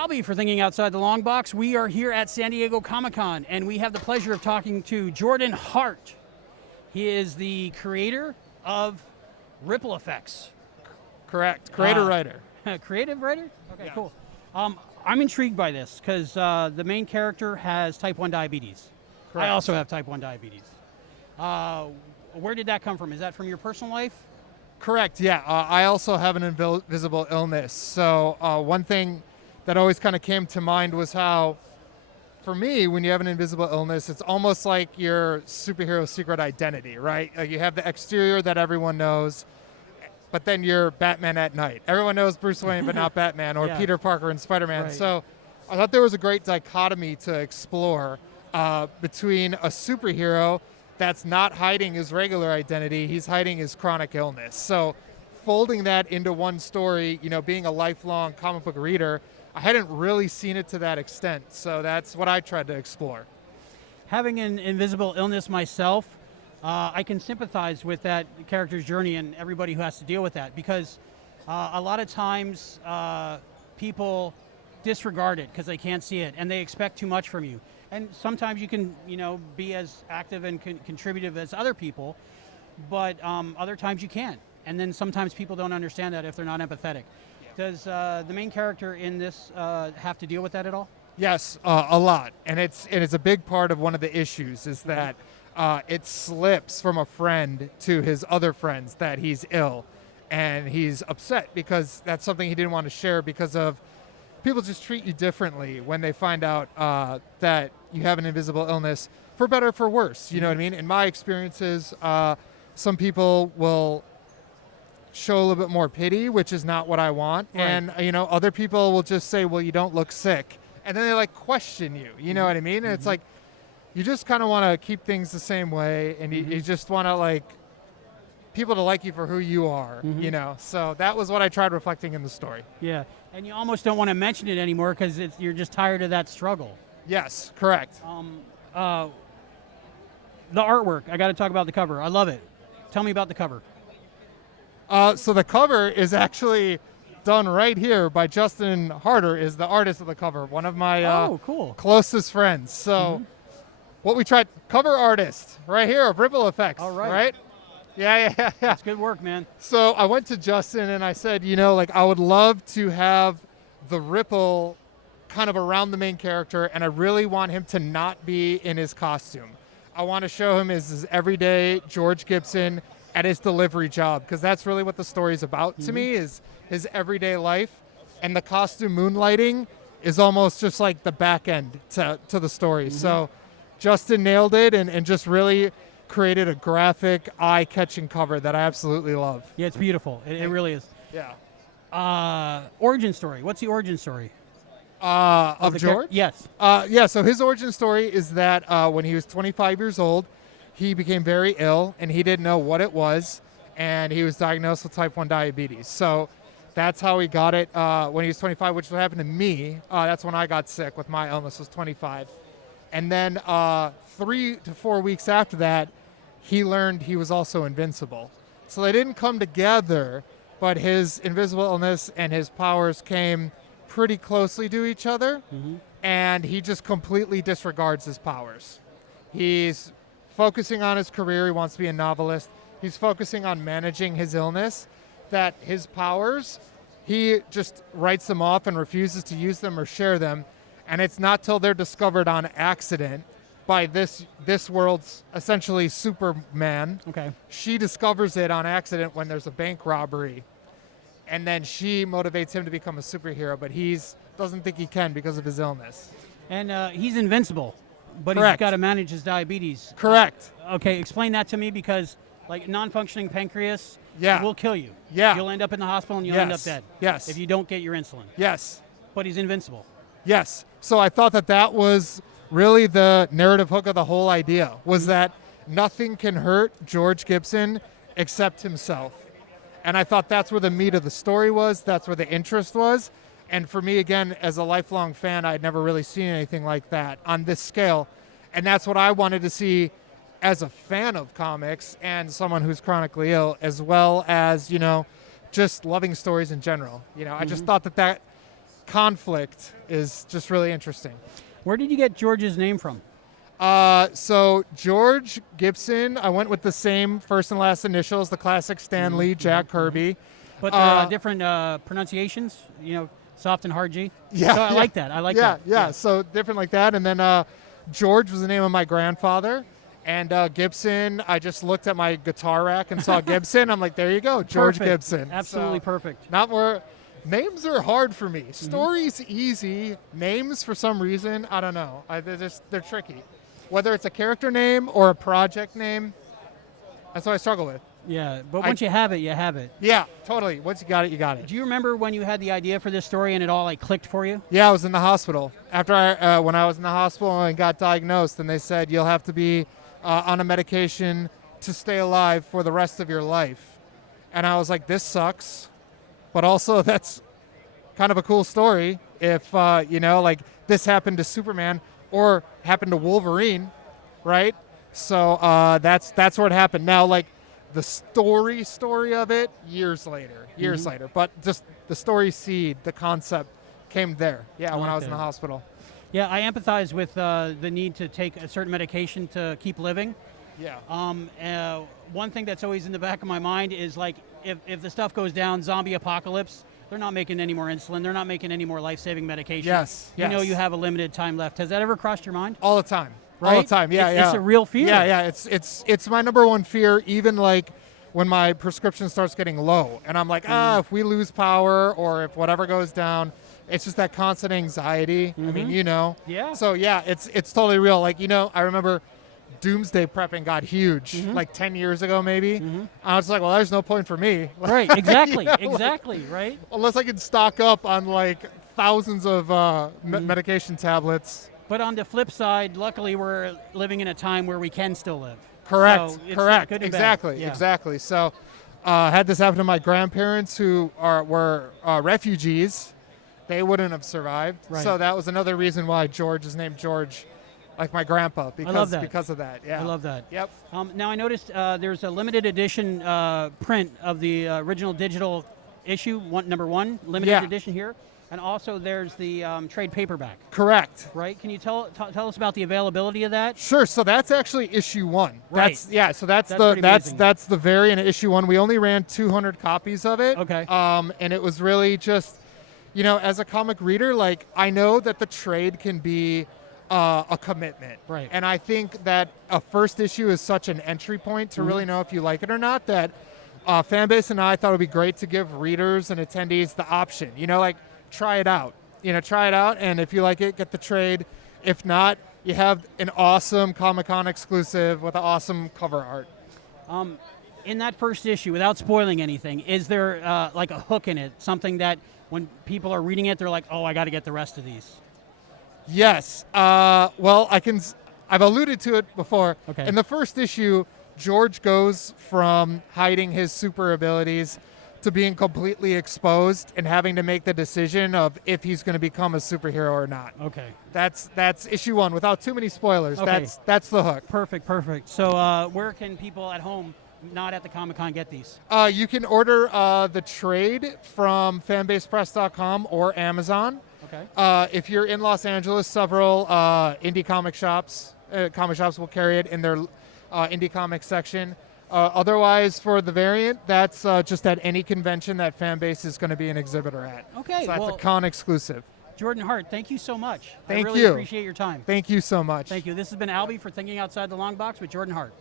Albie for Thinking Outside the Long Box. We are here at San Diego Comic-Con, and we have the pleasure of talking to Jordan Hart. He is the creator of Ripple Effects. Correct. Creator writer. Creative writer? Okay, Yeah. cool. I'm intrigued by this because the main character has type 1 diabetes. Correct. I also have type 1 diabetes. Where did that come from? Is that from your personal life? Correct, yeah. I also have an invisible illness. So one thing that always kind of came to mind was how, for me, when you have an invisible illness, it's almost like your superhero secret identity, right? Like you have the exterior that everyone knows, but then you're Batman at night. Everyone knows Bruce Wayne, but not Batman, or Yeah. Peter Parker and Spider-Man. Right. So I thought there was a great dichotomy to explore between a superhero that's not hiding his regular identity, he's hiding his chronic illness. So folding that into one story, you know, being a lifelong comic book reader, I hadn't really seen it to that extent. So that's what I tried to explore. Having an invisible illness myself, I can sympathize with that character's journey and everybody who has to deal with that, because a lot of times people disregard it because they can't see it and they expect too much from you. And sometimes you can, be as active and contributive as other people, but other times you can't. And then sometimes people don't understand that if they're not empathetic. Does the main character in this have to deal with that at all? Yes, a lot, and it's a big part of one of the issues is that it slips from a friend to his other friends that he's ill, and he's upset because that's something he didn't want to share because of people just treat you differently when they find out that you have an invisible illness, for better or for worse. You know what I mean? In my experiences, some people will show a little bit more pity, which is not what I want. Right. And, other people will just say, well, you don't look sick. And then they question you. You know what I mean? And it's like, you just kind of want to keep things the same way. And you just want to people to like you for who you are, So that was what I tried reflecting in the story. Yeah, and you almost don't want to mention it anymore because you're just tired of that struggle. Yes, correct. The artwork, I got to talk about the cover. I love it. Tell me about the cover. So the cover is actually done right here by Jordan Hart, is the artist of the cover, one of my cool. closest friends. So what we tried, cover artist right here of Ripple Effects. All right. Right? Yeah. That's good work, man. So I went to Justin and I said, I would love to have the ripple kind of around the main character, and I really want him to not be in his costume. I want to show him as his everyday George Gibson at his delivery job, because that's really what the story's about to me, is his everyday life. And the costume moonlighting is almost just like the back end to the story. So Justin nailed it and just really created a graphic, eye-catching cover that I absolutely love. Yeah, it's beautiful. It really is. Yeah. Origin story. What's the origin story? Of George? Yes. So his origin story is that when he was 25 years old, he became very ill, and he didn't know what it was, and he was diagnosed with type 1 diabetes. So that's how he got it when he was 25, which is what happened to me. That's when I got sick with my illness, was 25. And then 3 to 4 weeks after that, he learned he was also invincible. So they didn't come together, but his invisible illness and his powers came pretty closely to each other, and he just completely disregards his powers. He's focusing on his career. He wants to be a novelist. He's focusing on managing his illness, that his powers, he just writes them off and refuses to use them or share them. And it's not till they're discovered on accident by this world's essentially Superman. Okay. She discovers it on accident when there's a bank robbery. And then she motivates him to become a superhero, but doesn't think he can because of his illness. And he's invincible, but Correct. he's got to manage his diabetes. Correct. Okay, explain that to me, because non-functioning pancreas will kill you. Yeah. You'll end up in the hospital and you'll end up dead. Yes. If you don't get your insulin. Yes. But he's invincible. Yes. So I thought that was really the narrative hook of the whole idea, was that nothing can hurt George Gibson except himself. And I thought that's where the meat of the story was. That's where the interest was. And for me, again, as a lifelong fan, I'd never really seen anything like that on this scale. And that's what I wanted to see as a fan of comics and someone who's chronically ill, as well as, just loving stories in general. I just thought that conflict is just really interesting. Where did you get George's name from? So George Gibson, I went with the same first and last initials, the classic Stan Lee, Jack Kirby. But there are different pronunciations, soft and hard G. Yeah, So I like that. I like that. Yeah, so different like that. And then George was the name of my grandfather. And Gibson, I just looked at my guitar rack and saw Gibson. I'm like, there you go, George Perfect. Gibson. Absolutely So, perfect. not more. Names are hard for me. Stories easy. Names, for some reason, I don't know. They're tricky. Whether it's a character name or a project name, that's what I struggle with. Yeah, but once you have it, you have it. Yeah, totally. Once you got it, you got it. Do you remember when you had the idea for this story and it all clicked for you? Yeah, I was in the hospital. After when I was in the hospital and got diagnosed, and they said you'll have to be on a medication to stay alive for the rest of your life. And I was like, this sucks. But also, that's kind of a cool story if, like this happened to Superman or happened to Wolverine, right? So that's where it happened. Now, like the story of it, years later. But just the story seed, the concept came there. Yeah, when I was in the hospital. Yeah, I empathize with the need to take a certain medication to keep living. Yeah. One thing that's always in the back of my mind is like if the stuff goes down, zombie apocalypse, they're not making any more insulin. They're not making any more life-saving medication. Yes. You know you have a limited time left. Has that ever crossed your mind? All the time. Right? All the time. Yeah, It's a real fear. Yeah. It's my number one fear. Even like when my prescription starts getting low, and I'm like, if we lose power or if whatever goes down, it's just that constant anxiety. I mean, Yeah. So yeah, it's totally real. Like I remember doomsday prepping got huge like 10 years ago maybe. I was like, well, there's no point for me. Right. Exactly. Exactly. Right. Unless I can stock up on like thousands of medication tablets. But on the flip side, luckily we're living in a time where we can still live. Correct. So it's Correct. good and Exactly. bad. Yeah. Exactly. So had this happen to my grandparents who were refugees, they wouldn't have survived. Right. So that was another reason why George is named George, like my grandpa, because of that. Yeah. I love that. Yep. Now I noticed there's a limited edition print of the original digital issue, number one, limited edition here. And also there's the trade paperback. Correct. Right? Can you tell us about the availability of that? Sure. So that's actually issue 1. Right. So that's pretty amazing. that's the variant of issue 1. We only ran 200 copies of it. Okay. And it was really just, as a comic reader, like I know that the trade can be a commitment. Right. And I think that a first issue is such an entry point to really know if you like it or not, that Fanbase and I thought it would be great to give readers and attendees the option. Try it out. Try it out, and if you like it, get the trade. If not, you have an awesome Comic-Con exclusive with an awesome cover art. In that first issue, without spoiling anything, is there like a hook in it? Something that when people are reading it, they're like, oh, I got to get the rest of these. Yes. Well, I've alluded to it before. Okay. In the first issue, George goes from hiding his super abilities to being completely exposed and having to make the decision of if he's going to become a superhero or not. Okay. That's issue 1 without too many spoilers. Okay. That's the hook. Perfect. So where can people at home, not at the Comic-Con, get these? You can order the trade from fanbasepress.com or Amazon. Okay. If you're in Los Angeles, several indie comic shops will carry it in their indie comic section. Otherwise, for the variant, that's just at any convention that Fanbase is going to be an exhibitor at. Okay. So that's a con exclusive. Jordan Hart, thank you so much. Thank I really you. appreciate your time. Thank you so much. Thank you. This has been Albie for Thinking Outside the Long Box with Jordan Hart.